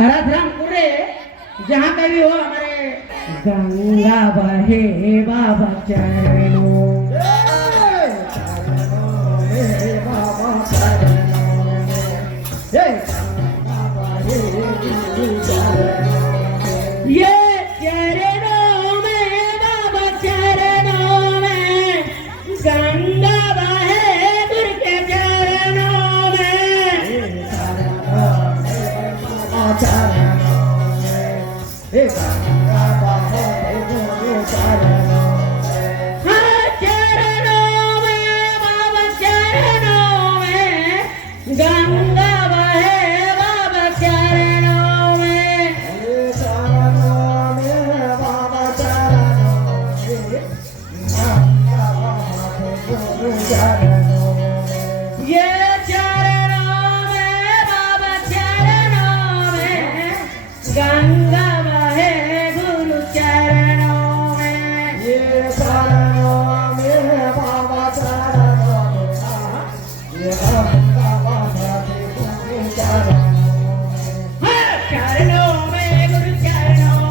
आराधना पूरे जहाँ कभी हो हमारे गंगा बहे बाबा चरणों बाबा चरणों ये चरणों में बाबा चरणों में गंगा बहे गुरु के चरणों में गंगा बहे गुरु चरणों में बाबा चरणों में गंगा बहे बाबा चरणों में बाबा चरणों ये चरणों में बाबा चरणों में गंगा बहे गुरु चरणों में ये चरणों में बाबा चरणों में ये गंगा बहे गुरु चरणों में गुरु चरणों में गंगा बहे बाबा चरणों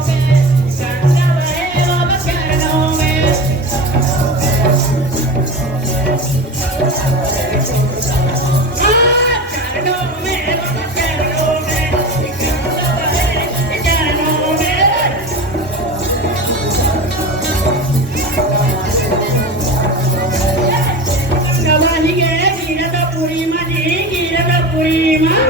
में चरणों में बाबा चरणों में गंगा बहे चरणों में गवाही गे गिरदपुरी मजी गिरदपुरी मां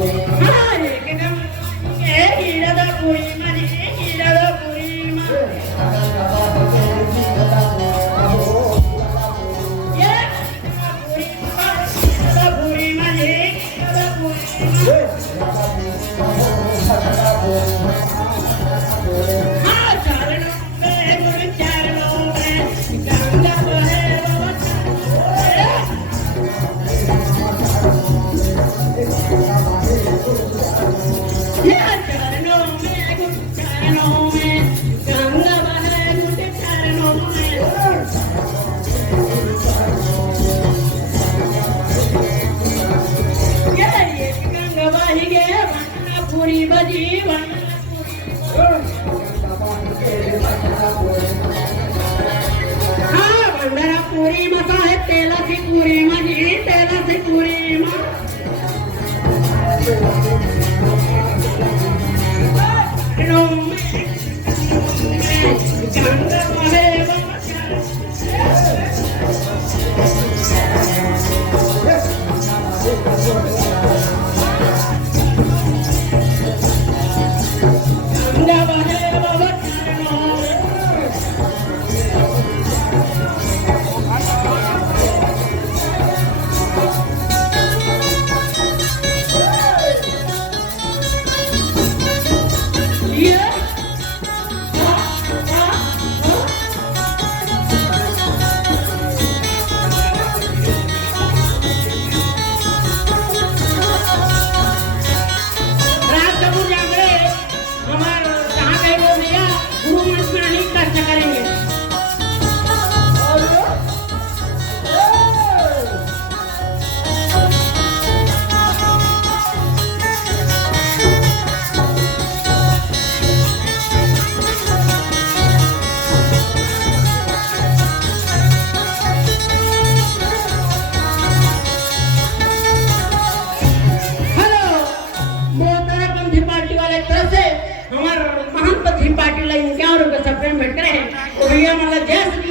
एकदम गिरदपुरी मजी गिरदपुरी मां गिरदपुरी मजी चरणों में गुरु चरणों में गंगा बहे बाबा चरणों में गुरु चरणों में गंगा बहे गुरु चरणों में ये गंगा बही गे वंदनापुरी बजी वंदनापुरी मसा है तेला से पूरी मजी तेला से पूरी मां चरणों में गंगा बहे बाबा गंगा बहे बाबा चरणों पार्टी ला इनक्यावर कसं प्रेम भेटत आहे मला जय